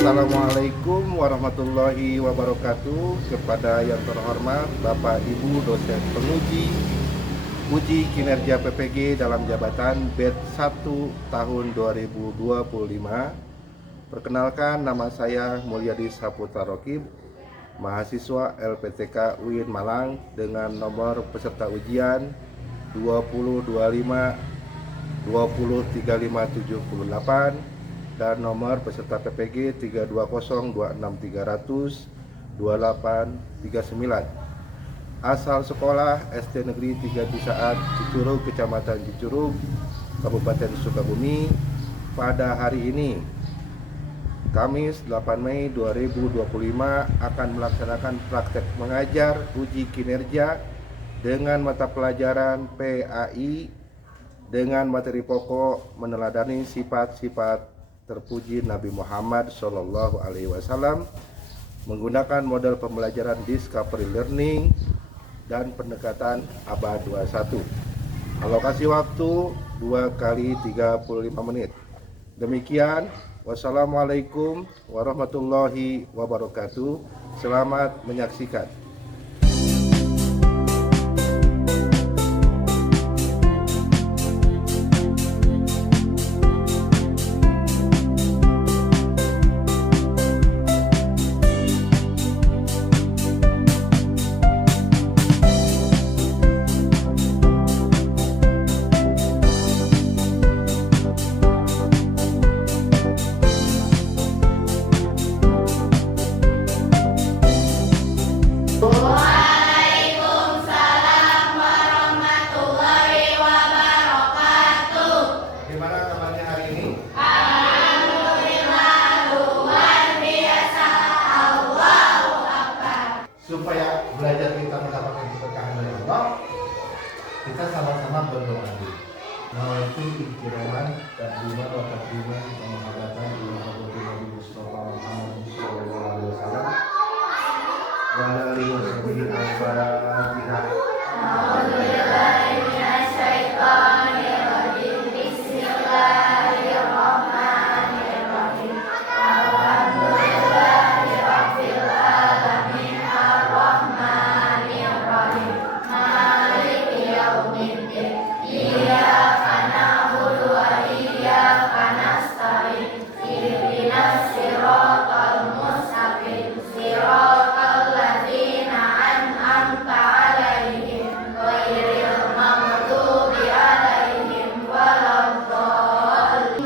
Assalamualaikum warahmatullahi wabarakatuh. Kepada yang terhormat Bapak Ibu dosen penguji uji kinerja PPG dalam jabatan batch 1 tahun 2025. Perkenalkan, nama saya Mulyadi Saputra Rokib, mahasiswa LPTK UIN Malang dengan nomor peserta ujian 2025 203578 dan nomor peserta PPG 32026302839. Asal sekolah SD Negeri 3 Cisaat, Cicurug, Kecamatan Cicurug, Kabupaten Sukabumi. Pada hari ini, Kamis 8 Mei 2025, akan melaksanakan praktek mengajar uji kinerja dengan mata pelajaran PAI dengan materi pokok meneladani sifat-sifat terpuji Nabi Muhammad SAW menggunakan model pembelajaran discovery learning dan pendekatan abad 21. Alokasi waktu 2 kali 35 menit. Demikian, wassalamualaikum warahmatullahi wabarakatuh. Selamat menyaksikan. Waalaikumsalam warahmatullahi wabarakatuh. Gimana kabarnya hari ini? Alhamdulillah, luar biasa. Allahu Akbar. Supaya belajar kita mendapatkan keberkahan dari Allah, kita sama-sama berdoa dulu. Nawaitu ijtiraman takdiman wa takdiman wa mahabbatan ila hadratin Nabi Mustafa Muhammad sallallahu alaihi wasallam wa ala alihi wa sahbihi al-Fatihah. A'udzubillahi minasyaitonir rajim. Bismillahirrahmanirrahim. Alhamdulillahi rabbil alamin arrahmanir rahim maliki yaumiddin. Iyyaka na'budu wa iyyaka nasta'in. Ihdinas siratal mustaqim. Siratal ladzina an'amta 'alaihim ghairil maghdubi 'alaihim waladdallin.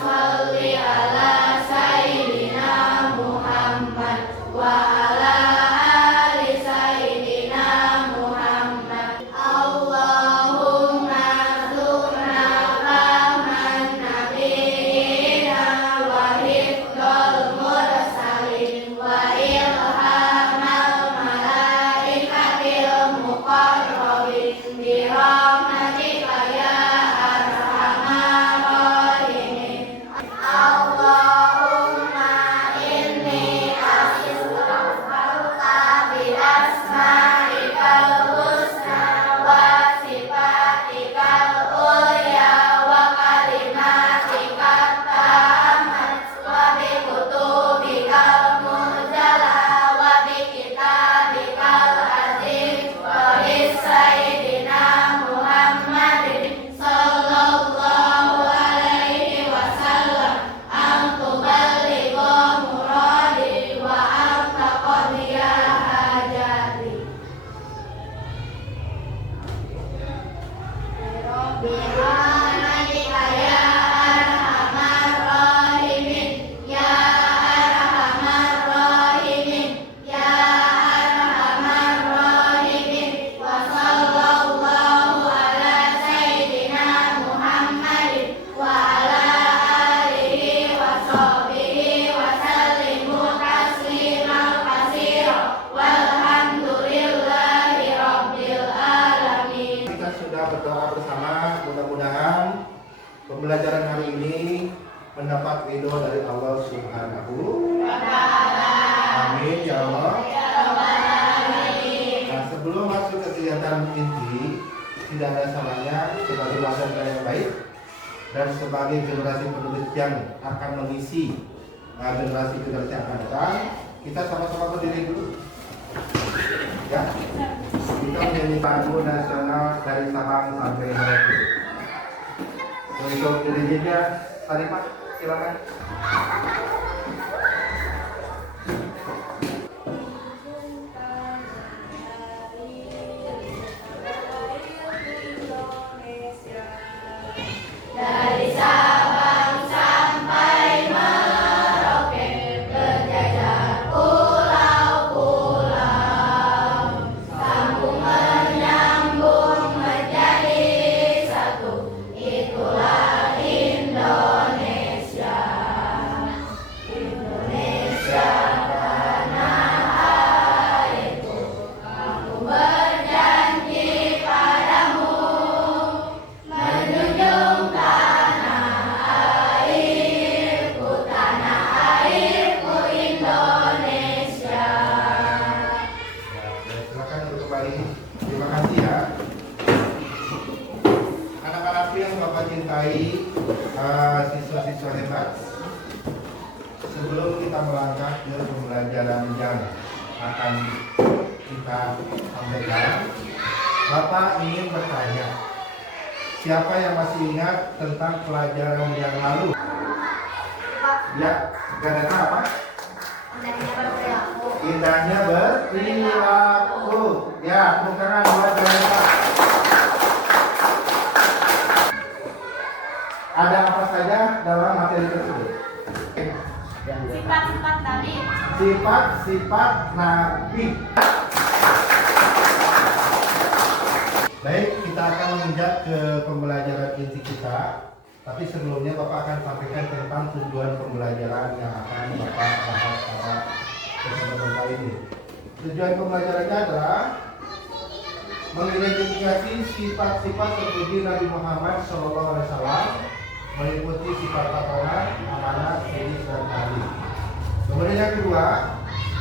Shalli 'ala sayyidina Muhammad wa 'ala ali sayyidina Muhammad. Allahumma zurna fahman nabiyina wa hifdzal mursalin wa ilhamal malaikatil muqarrabin bi rahmatika ya arhamar rahimin. Allahumma inni as'aluka bi asma'ikal husna wa sifatikal ulya wa kalimatikal tammat wa bi kutubikal munzalah wa bi kitabikal aziz wa bi sayyidina Muhammadin sallallahu alaihi wasallam an tuballigha muradi wa an taqdiya hajati. Birahmatika ya arhamar rahimin, ya arhamar rahimin, ya arhamar rahimin. Wa sallallahu ala sayyidina Muhammadin wa ala alihi wa sahbihi wa sallimu tasliman katsira walhamdulillahi rabbil alamin. Kita sudah berdoa bersama, mudah-mudahan pembelajaran hari ini mendapat ridho dari Allah Subhanahu wa Ta'ala. Amin ya Allah. Nah, sebelum masuk ke kegiatan inti, tidak ada salahnya sebagai warga yang baik dan sebagai generasi penulis yang akan mengisi generasi yang akan datang. Kita sama-sama berdiri dulu. Ya. Kita menyanyi lagu nasional dari Sabang sampai Merauke. Untuk dirinya, tadi Pak, silakan. Dari Sabang sampai Merauke, berjajar pulau-pulau, sambung menyambung menjadi satu, itulah Indonesia. Indonesia tanah airku, aku berjanji padamu, menjunjung tanah airku Indonesia. Ya, silakan untuk kembali. Terima kasih ya. Anak-anakku yang Bapak cintai, siswa-siswa hebat. Sebelum kita melangkah ke pembelajaran yang akan kita sampaikan, Bapak ingin bertanya, siapa yang masih ingat tentang pelajaran yang lalu? Ya, gara-gara apa? Indahnya berperilaku. Ya, tepuk tangan buat Pak. Ada apa saja dalam materi tersebut? Sifat-sifat Nabi. Sifat-sifat Nabi. Baik, kita akan menginjak ke pembelajaran inti kita. Tapi sebelumnya Bapak akan sampaikan tentang tujuan pembelajaran yang akan Bapak bahas pada kesempatan kali ini. Tujuan pembelajarannya adalah mengidentifikasi sifat-sifat terpuji Nabi Muhammad SAW, meliputi sifat tatonan, amanah, etis, dan adil. Kemudian yang kedua,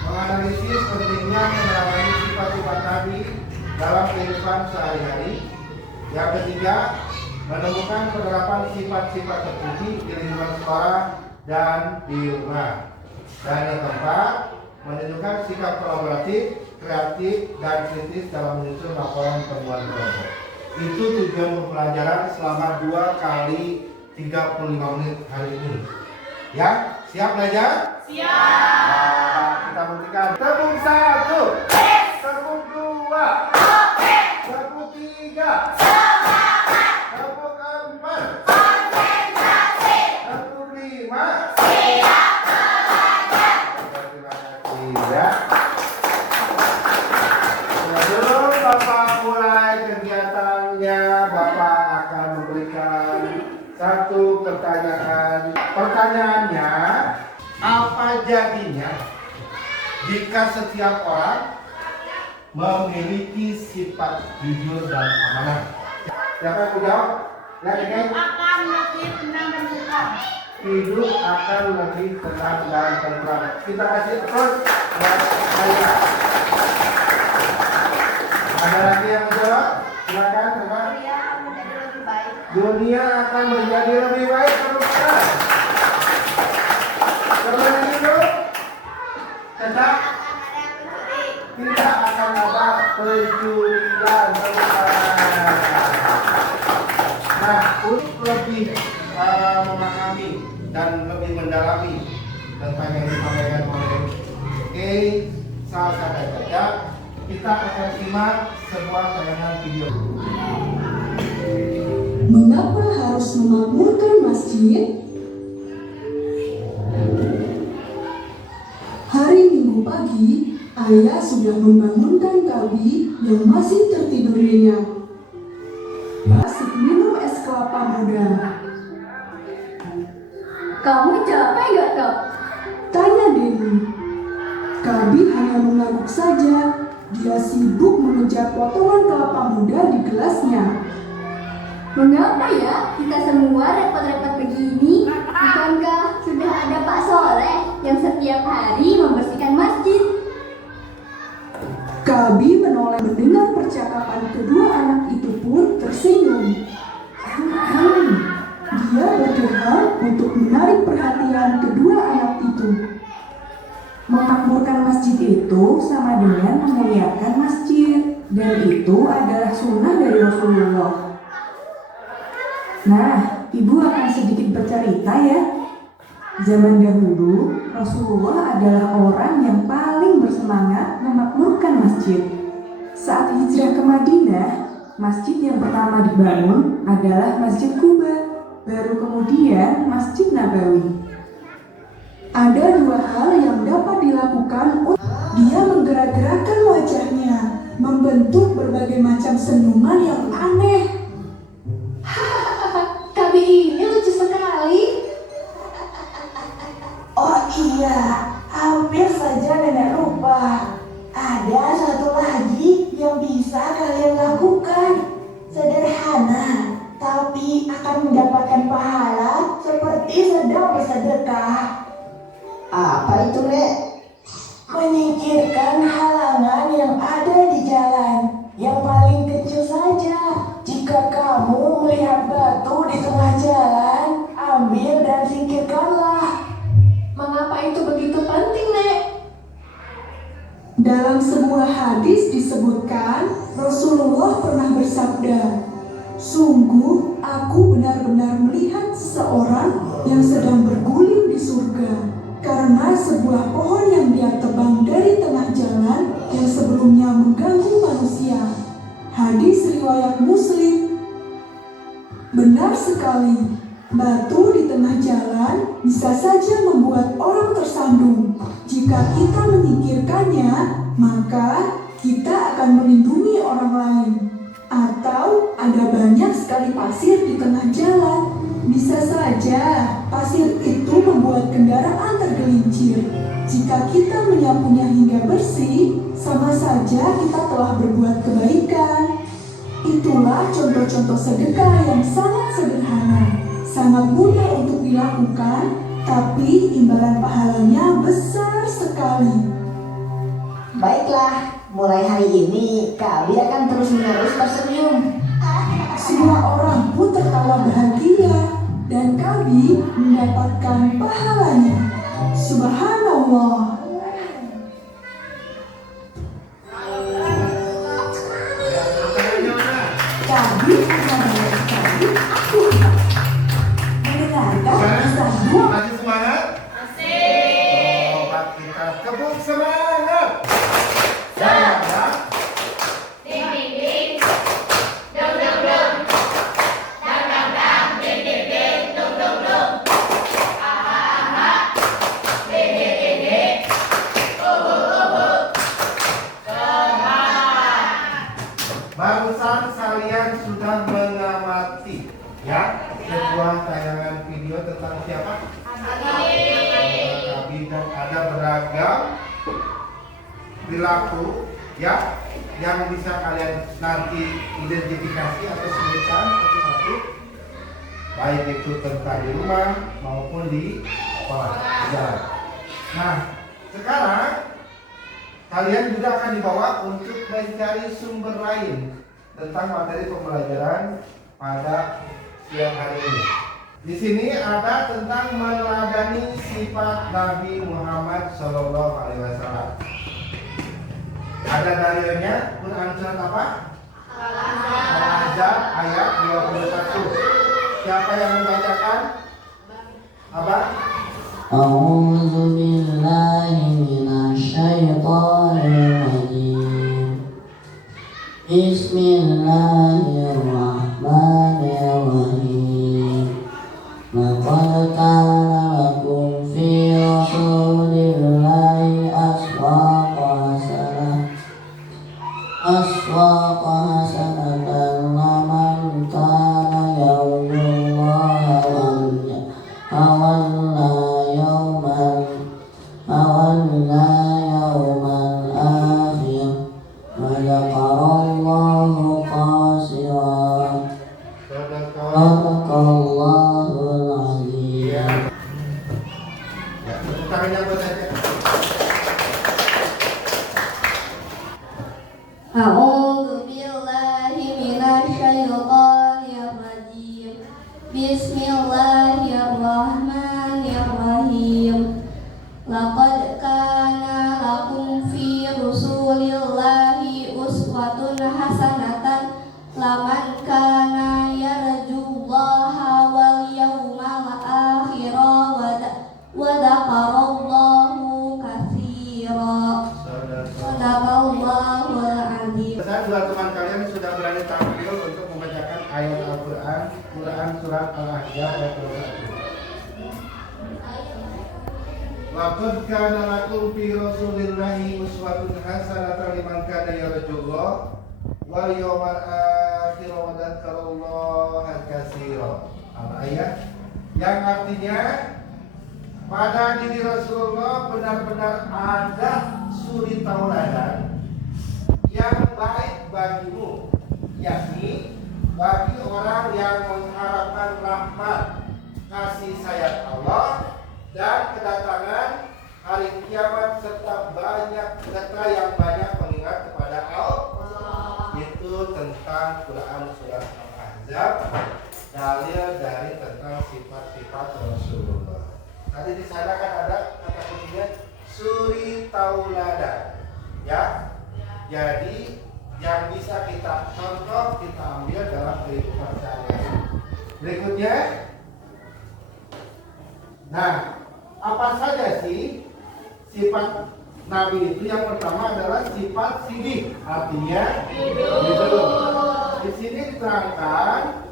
menganalisis pentingnya meneladani sifat-sifat Nabi dalam kehidupan sehari-hari. Yang ketiga, menemukan penerapan sifat-sifat terpuji di lingkungan sekolah dan di rumah. Dan yang keempat, menunjukkan sikap kolaboratif, kreatif, dan kritis dalam menyusun laporan temuan kelompok. Itu tujuan pembelajaran selama 2 kali 35 menit hari ini. Ya, siap belajar? Siap. Nah, kita buktikan. Tepuk 1, tepuk 2, tepuk 3, tepuk 4, Konsentrasi. tepuk 5. Siap belajar. Terima kasih ya. Sebelum Bapak mulai kegiatannya, Bapak akan memberikan satu pertanyaan. Pertanyaannya, apa jadinya jika setiap orang memiliki sifat jujur dan amanah? Siapa yang jawab? Ya, ini Akan lebih tenang dan tentram. hidup akan lebih tenang dan tentram. Kita kasih terus buat saya. Ada lagi yang menjawab? Silakan, teman. Dia akan menjadi lebih baik. Dunia akan menjadi lebih baik teruskan. Kemudian hidup tetap Akan ada yang mencuri. tidak akan ada pencurian teruskan. Nah, untuk lebih memahami dan lebih mendalami tentang yang disampaikan oleh salah satu saja, kita akan simak sebuah tayangan video. Mengapa harus memakmurkan masjid? Hari Minggu pagi, ayah sudah membangunkan Kalbi yang masih tertidur nyenyak. Asik minum es kelapa muda. Kamu capek gak, Kak? Tanya Dewi. Kalbi hanya mengangguk saja. Dia sibuk mengejar potongan kelapa muda di gelasnya. Mengapa ya kita semua repot-repot begini? Bukankah sudah ada Pak Soleh yang setiap hari membersihkan masjid? Kalbi menoleh mendengar percakapan kedua anak itu pun tersenyum. Dia bergerak untuk menarik perhatian kedua anak itu. Memuliakan masjid itu sama dengan memuliakan masjid, dan itu adalah sunnah dari Rasulullah. Nah, ibu akan sedikit bercerita ya. Zaman dahulu, Rasulullah adalah orang yang paling bersemangat memakmurkan masjid. Saat hijrah ke Madinah, masjid yang pertama dibangun adalah Masjid Quba, baru kemudian Masjid Nabawi. Ada dua hal yang dapat dilakukan. Dia menggerak-gerakkan wajahnya, membentuk berbagai macam senyuman yang aneh. Tapi ini lucu sekali. Oh iya, hampir saja nenek lupa. Ada satu lagi yang bisa kalian lakukan. Sederhana, tapi akan mendapatkan pahala seperti sedang bersedekah. Apa itu, Nek? Menyingkirkan halangan yang ada di jalan. Yang paling kecil saja. Jika kamu melihat batu di tengah jalan, ambil dan singkirkanlah. Mengapa itu begitu penting, Nek? Dalam sebuah hadis disebutkan, Rasulullah pernah bersabda, "Sungguh aku benar-benar melihat seseorang yang sedang berguling di surga karena sebuah pohon yang dia tebang dari tengah jalan yang sebelumnya mengganggu manusia." Hadis riwayat Muslim. Benar sekali, batu di tengah jalan bisa saja membuat orang tersandung. Jika kita menyingkirkannya, maka kita akan melindungi orang lain. Atau ada banyak sekali pasir di tengah jalan. Bisa saja pasir itu membuat kendaraan tergelincir. Jika kita menyapunya hingga bersih, sama saja kita telah berbuat kebaikan. Itulah contoh-contoh sedekah yang sangat sederhana, sangat mudah untuk dilakukan, tapi imbalan pahalanya besar sekali. Baiklah, mulai hari ini kami akan terus-menerus tersenyum. Semua orang pun tertawa bahagia dan kami mendapatkan pahalanya. Subhanallah. Kami akan sekali aku mendengarkan kisah dua. Masih semangat? Masih. Coba kita kebut semangat. Semangat. Barusan kalian sudah mengamati ya sebuah tayangan video tentang siapa? Nabi, dan ada beragam perilaku ya yang bisa kalian nanti identifikasi atau sebutkan satu-satu, baik itu tentang di rumah maupun di sekolah. Nah, sekarang kalian juga akan dibawa untuk mencari sumber lain tentang materi pembelajaran pada siang hari ini. Di sini ada tentang meneladani sifat Nabi Muhammad SAW. Ada dalilnya, Quran surat apa? Al-Ahzab ayat 21. Siapa yang membacakan? Abah? أعوذ بالله من الشيطان الرجيم بسم الله الرحمن الرحيم لقد كان لكم في رسول الله أسوة حسنة لمن كان يرجو الله أولى يوم الآخر وذكر الله dua teman kalian sudah berani tampil untuk membacakan ayat Al-Quran surat Al-Ahzab ayat 21. Laqad kana lakum fi Rasulillahi uswatun hasanatan liman kana yarjullah wal yawmal akhir wa dzakarallaha katsiran. Ayat yang artinya pada diri Rasulullah benar-benar ada suri tauladan yang baik bagimu, yakni bagi orang yang mengharapkan rahmat kasih sayang Allah dan kedatangan hari kiamat serta yang banyak mengingat kepada Allah. Itu tentang Quran surat Al-Ahzab, dalil dari tentang sifat-sifat Rasulullah. Tadi di sana kan ada kata kuncinya suri tauladan, ya. Jadi yang bisa kita contoh, kita ambil dalam kehidupan sehari-hari. Berikutnya, nah, apa saja sih sifat Nabi itu? Yang pertama adalah sifat sidik, artinya jujur. Di sini diterangkan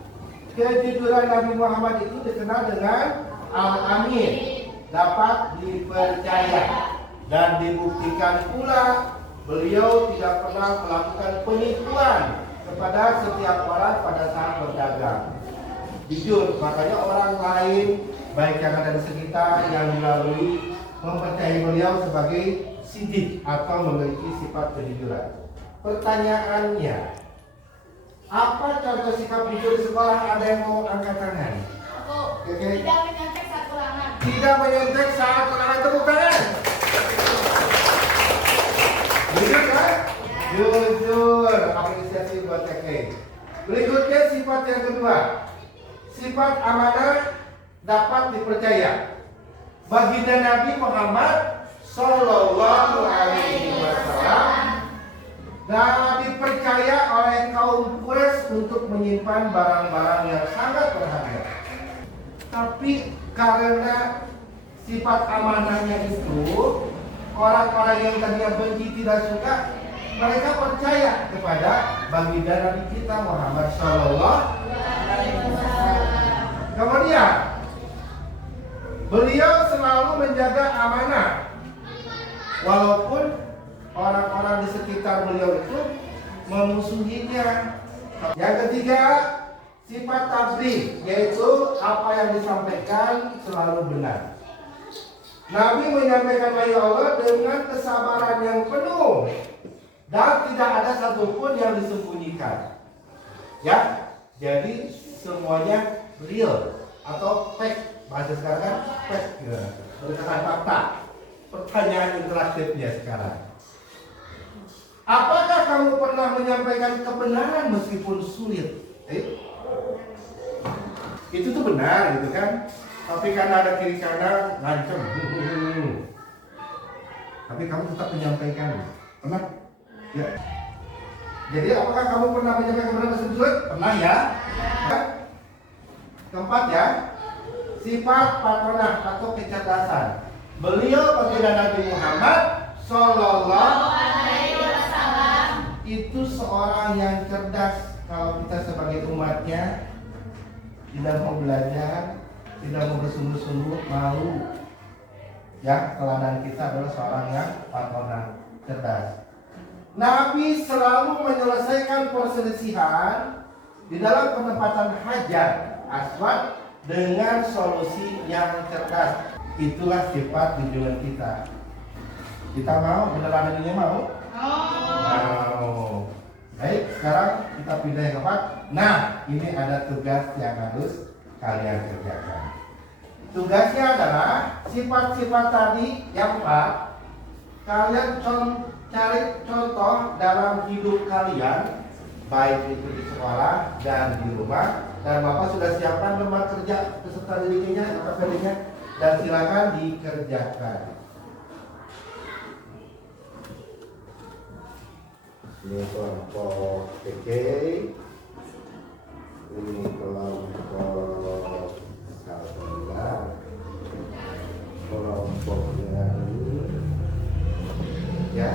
kejujuran Nabi Muhammad itu dikenal dengan Al-Amin, dapat dipercaya, dan dibuktikan pula beliau tidak pernah melakukan penipuan kepada setiap orang pada saat berdagang. Jujur, makanya orang lain baik yang ada di sekitar yang melalui mempercayai beliau sebagai sidik atau memiliki sifat kejujuran. Pertanyaannya, apa contoh sikap jujur di sekolah? Ada yang mau angkat tangan? Oke. Tidak menyontek saat ulangan. Tidak menyontek saat ulangan, tepuk tangan. Jujur kan? Jujur. Apresiasi buat Keke. Berikutnya sifat yang kedua, sifat amanah dapat dipercaya. Baginda Nabi Muhammad Sallallahu Alaihi Wasallam dan dipercaya oleh kaum Quraisy untuk menyimpan barang-barang yang sangat berharga. Tapi karena sifat amanahnya itu, orang-orang yang tadinya benci tidak suka, mereka percaya kepada baginda Nabi kita Muhammad Sallallahu Alaihi Wasallam. Kemudian beliau selalu menjaga amanah, walaupun orang-orang di sekitar beliau itu memusuhinya. Yang ketiga, sifat tabligh, yaitu apa yang disampaikan selalu benar. Nabi menyampaikan wahyu Allah dengan kesabaran yang penuh dan tidak ada satupun yang disembunyikan. Ya, jadi semuanya real atau fact. Bahasa sekarang kan fact, berdasarkan fakta. Pertanyaan interaktifnya sekarang, apakah kamu pernah menyampaikan kebenaran meskipun sulit? Itu tuh benar gitu kan, tapi karena ada kiri kanan ngancem, tapi kamu tetap menyampaikan. Pernah? Ya. Jadi apakah kamu pernah menyampaikan kebenaran meskipun sulit? Pernah ya? Keempat ya, sifat patronah atau kecerdasan. Beliau baginda Nabi Muhammad Sallallahu Alaihi Wasallam itu seorang yang cerdas. Kalau kita sebagai umatnya tidak mau belajar, tidak mau bersungguh-sungguh, malu. Ya, teladan kita adalah seorang yang patronah, cerdas. Nabi selalu menyelesaikan perselisihan di dalam penempatan hajar aswad dengan solusi yang cerdas. Itulah sifat junjungan kita. Kita mau? Beneran ini mau? Mau. Baik, sekarang kita pindah yang keempat. Nah, ini ada tugas yang harus kalian kerjakan. Tugasnya adalah sifat-sifat tadi yang empat. Kalian cari contoh dalam hidup kalian, baik itu di sekolah dan di rumah. Dan Bapak sudah siapkan lembar kerja peserta didiknya, dan silakan dikerjakan. Ini kelompok PK, ini kelompok Salvador, kelompoknya ini, ya.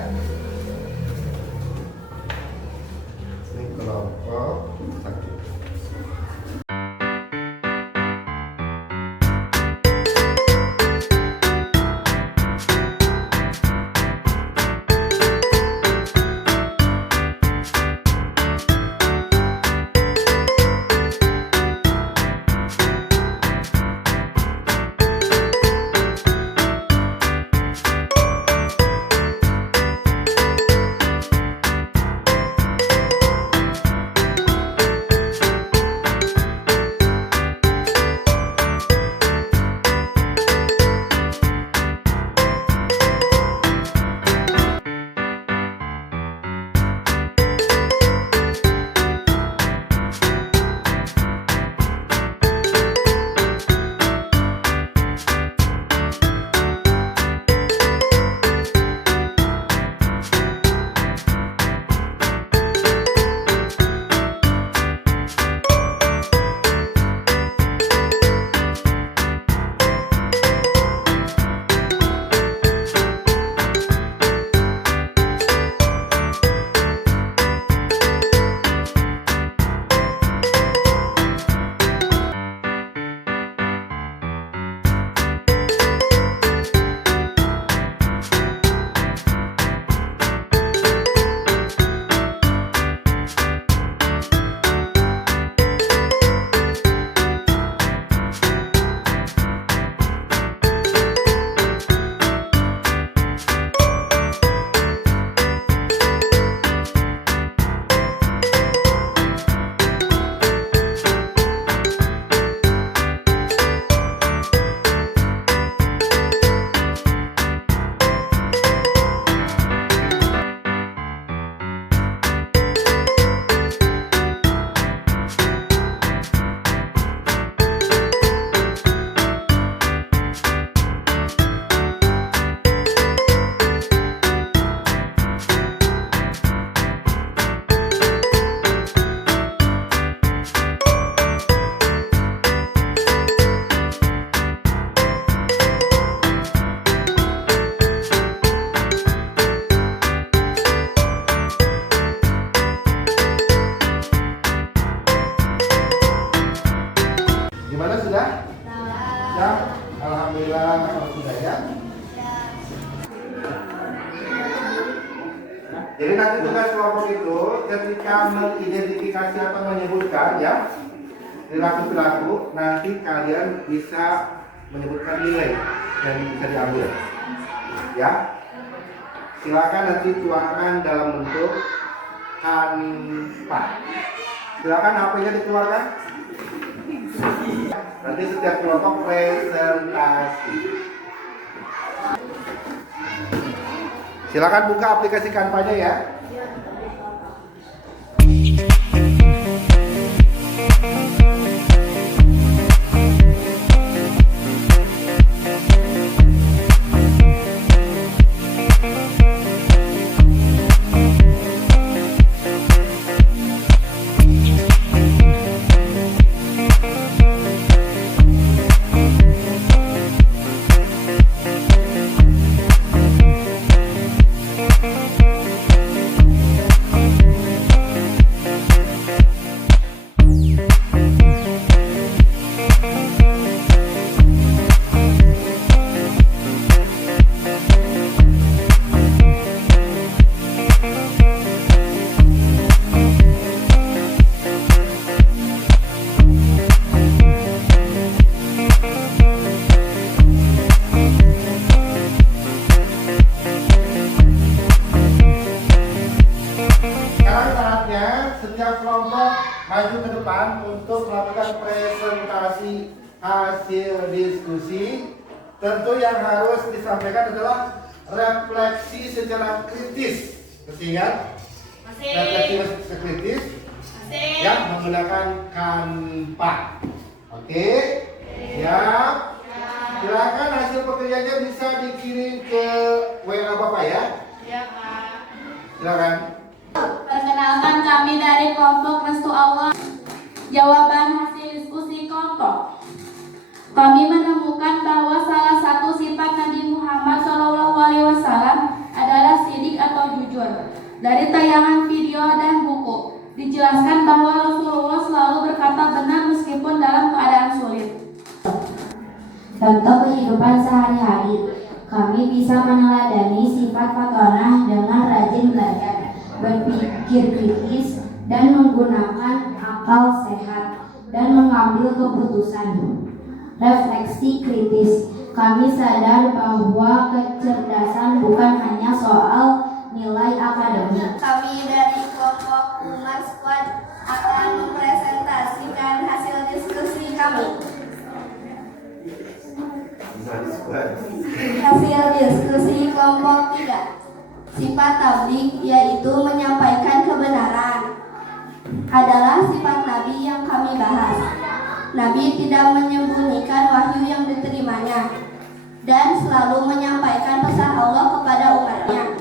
Jadi nanti tugas kelompok itu ketika mengidentifikasi atau menyebutkan ya perilaku-perilaku, nanti kalian bisa menyebutkan nilai yang bisa diambil. Ya, silakan nanti tuangkan dalam bentuk tanpa. Silakan HP-nya dikeluarkan. Nanti setiap kelompok presentasi. Silakan buka aplikasi Canva-nya ya. Setiap kelompok maju ke depan untuk melakukan presentasi hasil diskusi. Tentu yang harus disampaikan adalah refleksi secara kritis. Masih ingat? Refleksi kritis yang menggunakan Canva. Oke? Siap? Silakan hasil pekerjaannya bisa dikirim ke WA Bapak ya. Iya, Pak. Silakan. Perkenalkan, kami dari kelompok Restu Allah. Jawaban hasil diskusi kelompok. Kami menemukan bahwa salah satu sifat Nabi Muhammad SAW adalah sidik atau jujur. Dari tayangan video dan buku dijelaskan bahwa Rasulullah selalu berkata benar meskipun dalam keadaan sulit. Contoh kehidupan sehari-hari, kami bisa meneladani sifat Fatonah dengan rajin belajar, berpikir kritis, dan menggunakan akal sehat, dan mengambil keputusan. Refleksi kritis, kami sadar bahwa kecerdasan bukan hanya soal nilai akademik. Kami dari kelompok Umar Squad akan mempresentasikan hasil diskusi kami. Hasil diskusi kelompok 3. Sifat tabligh yaitu menyampaikan kebenaran adalah sifat Nabi yang kami bahas. Nabi tidak menyembunyikan wahyu yang diterimanya dan selalu menyampaikan pesan Allah kepada umatnya.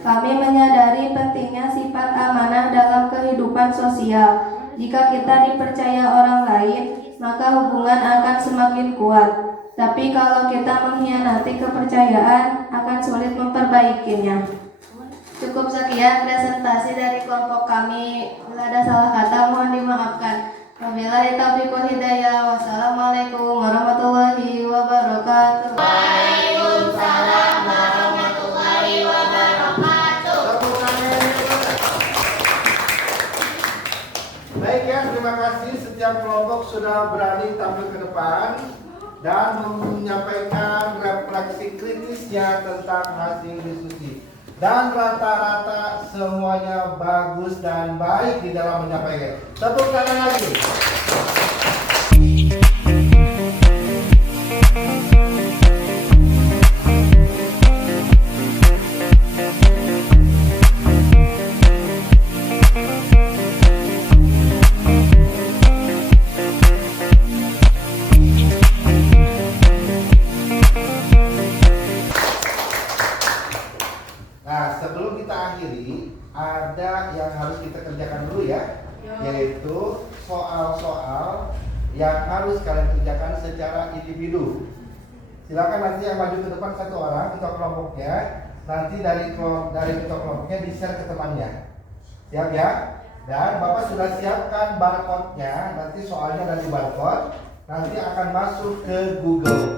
Kami menyadari pentingnya sifat amanah dalam kehidupan sosial. Jika kita dipercaya orang lain, maka hubungan akan semakin kuat. Tapi kalau kita mengkhianati kepercayaan, akan sulit memperbaikinya. Cukup sekian presentasi dari kelompok kami. Bila ada salah kata, mohon dimaafkan. Wabillahi taufiq wal hidayah. Wassalamualaikum warahmatullahi wabarakatuh. Waalaikumsalam warahmatullahi wabarakatuh. Baik ya, terima kasih. Setiap kelompok sudah berani tampil ke depan dan menyampaikan refleksi kritisnya tentang hasil diskusi. Dan rata-rata semuanya bagus dan baik di dalam menyampaikan. Tepuk tangan lagi. Nah, sebelum kita akhiri, ada yang harus kita kerjakan dulu ya, yaitu soal-soal yang harus kalian kerjakan secara individu. Silakan nanti yang maju ke depan satu orang, ketua kelompoknya, nanti dari ketua kelompoknya di-share ke temannya. Siap ya? Dan Bapak sudah siapkan barcode-nya, nanti soalnya dari barcode, nanti akan masuk ke Google.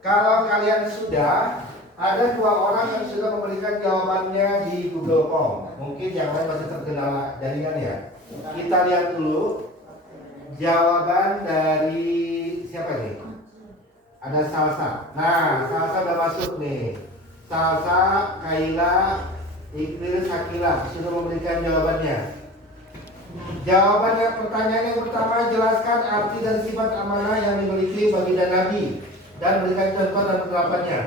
Kalau kalian sudah, ada 2 orang yang sudah memberikan jawabannya di Google Form. Mungkin yang lain masih terkendala jaringan ya. Kita lihat dulu jawaban dari siapa nih? Ada Salsa. Nah, Salsa udah masuk nih. Salsa, Kaila, Iqbal, Sakila sudah memberikan jawabannya. Jawabannya, pertanyaan yang pertama, jelaskan arti dan sifat amanah yang dimiliki baginda Nabi dan berikan contoh dan penerapannya.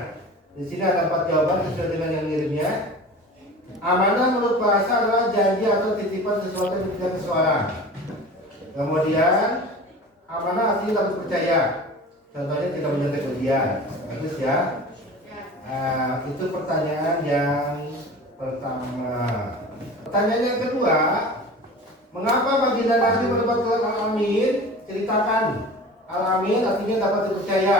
Di sini ada 4 jawaban sesuai dengan yang ngirimnya. Amanah menurut bahasa adalah janji atau titipan sesuatu yang diberikan seseorang. Kemudian amanah artinya dapat percaya. Contohnya tidak menyontek ujian. Bagus ya. Itu pertanyaan yang pertama. Pertanyaan yang kedua, mengapa baginda Nabi mendapat gelar Al-Amin? Ceritakan. Al-Amin artinya dapat dipercaya.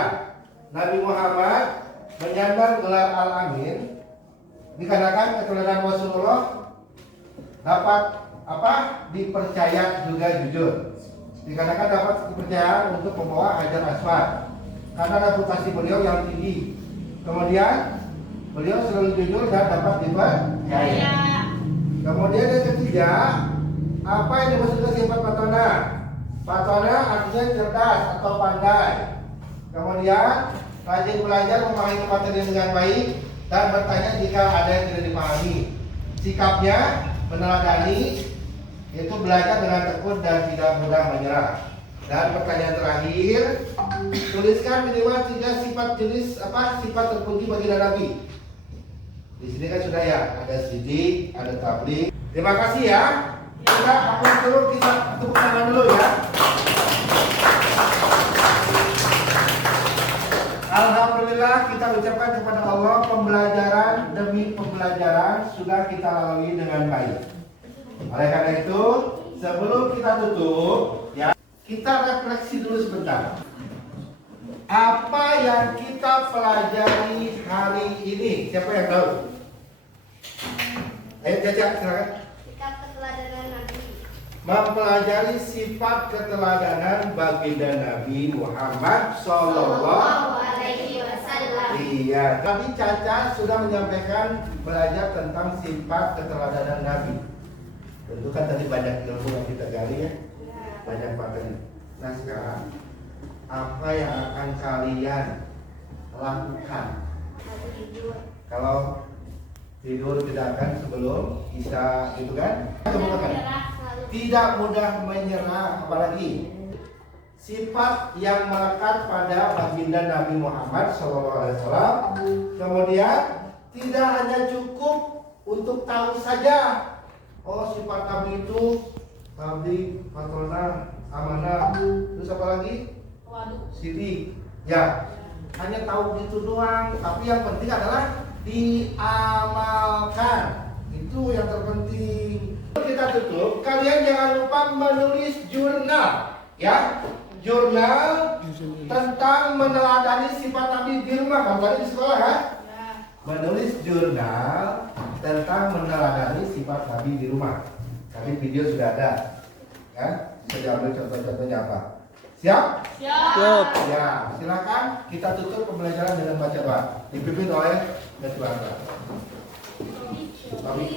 Nabi Muhammad menyandang gelar Al-Amin dikarenakan keturunan Rasulullah dapat dipercaya juga jujur. Dikarenakan dapat dipercaya untuk membawa Hajar Aswad karena reputasi beliau yang tinggi. Kemudian beliau selalu jujur dan dapat dipercaya. Kemudian yang ketiga, apa yang dimaksudkan sifat Fatona? Fatona artinya cerdas atau pandai. Kemudian rajin belajar, memahami materi dengan baik dan bertanya jika ada yang tidak dipahami. Sikapnya meneladani, yaitu belajar dengan tekun dan tidak mudah menyerah. Dan pertanyaan terakhir, tuliskan minimal 3 sifat sifat terpuji baginda Nabi. Di sini kan sudah ya, ada sidik, ada tabligh. Terima kasih ya. Kita akan turun, kita tepuk tangan dulu ya. Alhamdulillah, kita ucapkan kepada Allah, pembelajaran demi pembelajaran sudah kita lalui dengan baik. Oleh karena itu, sebelum kita tutup, ya, kita refleksi dulu sebentar. Apa yang kita pelajari hari ini? Siapa yang tahu? Ayo Caca, silakan. Sikap keteladanan Nabi. Mempelajari sifat keteladanan baginda Nabi Muhammad Sallallahu Alaihi Wasallam. Iya, tadi Caca sudah menyampaikan belajar tentang sifat keteladanan Nabi. Tentu kan tadi banyak ilmu yang kita gali ya, banyak materi. Nah sekarang, apa yang akan kalian lakukan? Kalau tidur tidak akan sebelum bisa gitu kan? Tidak mudah menyerah, apalagi sifat yang melekat pada baginda Nabi Muhammad SAW. Kemudian tidak hanya cukup untuk tahu saja, oh sifat Nabi itu tabligh, fatona, amanah, terus apa lagi? Sidik. Ya, hanya tahu gitu doang. Tapi yang penting adalah diamalkan. Itu yang terpenting. Kita tutup. Kalian jangan lupa menulis jurnal, ya. Jurnal tentang meneladani sifat Nabi di rumah. Kalau tadi di sekolah kan? Menulis jurnal tentang meneladani sifat Nabi di rumah. Tadi video sudah ada, ya. Bisa diambil contoh-contohnya apa? Siap? Siap. Ya, silakan kita tutup pembelajaran dengan baca doa. Dipimpin oleh Ketua. Amin.